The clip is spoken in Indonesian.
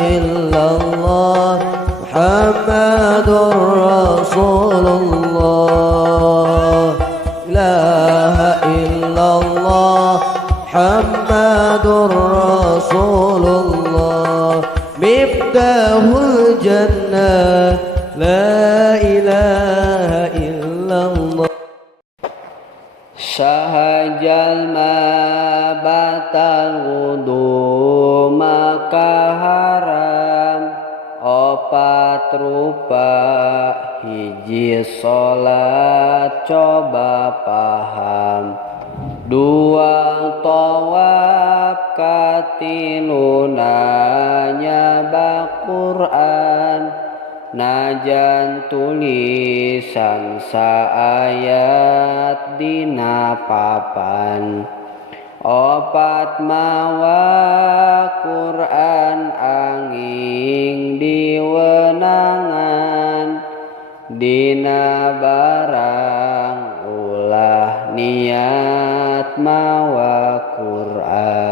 illallah Muhammadur Rasulullah. Ilaha illallah Muhammadur Rasulullah. Miftahul jannah la ilaha illallah. Sahajal ma batal wudu maka haram opat rupa hiji sholat coba paham dua tawaf katilunanya Quran najan tulisan saayat dina papan opat mawa Quran anging diwenangan dina barang ulah niat mawa Quran.